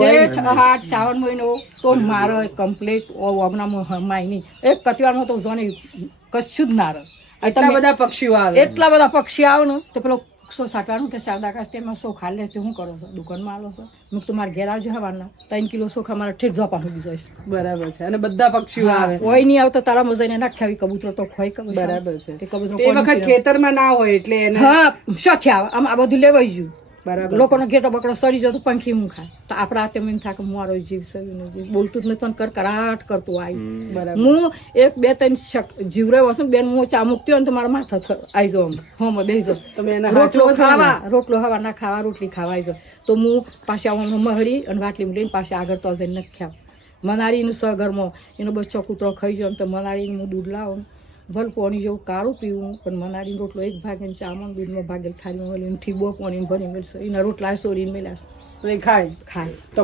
જેઠ આહાર શ્રાવણ મહિનો તો મારે કમ્પ્લીટ ઓગણામાં હમાય નહીં એક કતિવારમાં તો જોને કશું જ ના રહે. એટલા બધા પક્ષીઓ આવે, એટલા બધા પક્ષી આવે ને તો પેલો 160 કે શારદાકાશ તેમાં સો ખાલી લે શું કરો છો દુકાનમાં આલો છો મેં તો મારે ઘેર આવજે હવારના 3 કિલો સોખા મારે ઠેઠ જોપાનું બીજો બરાબર છે. અને બધા પક્ષીઓ આવે, કોઈ નહીં આવતો તારા મજાને નાખ્યા કબૂતર તો ખોઈ કબૂતર બરાબર છે. એ કબૂતર તે વખત ખેતરમાં ના હોય એટલે એને હા શોખ આવે આમ આ બધું લેવાઈ ગયું. બરાબર લોકોનો ઘેટો બકડો સડી જતો પંખી હું ખાય તો આપડા હાથે મને થાય કે મારો જીવ સવી જીવ બોલતું જ નથી પણ કરાટ કરતું આવ્યું. બરાબર. હું 1 2 3 જીવરાયો હશે બેન હું ચા મૂકતી હોય ને તો મારા માથા આવી જાઉં હમ બેસી જાઉં તમે એના રોટલો હાચવો છો ને? ખાવા રોટલો હવા ના ખાવા રોટલી ખાવા આવી જાઉં તો હું પાછી આવવાનું મહડી અને વાટલી લઈને પાછી આગળ તો જઈને નથી ખાવ. મનારીનું સગરમાં એનો બચ્ચો કૂતરો ખાઈ જાય તો મનારીનું હું દૂધ લાવું ભલે પાણી જેવું કાળું પીવું પણ મનારી રોટલો એક ભાગે ચામણ દૂધમાં ભાગે થાળી મળે ઠીબો પાણી ભરી મળશે એના રોટલા સોરીને મેળ્યા તો એ ખાય ખાય તો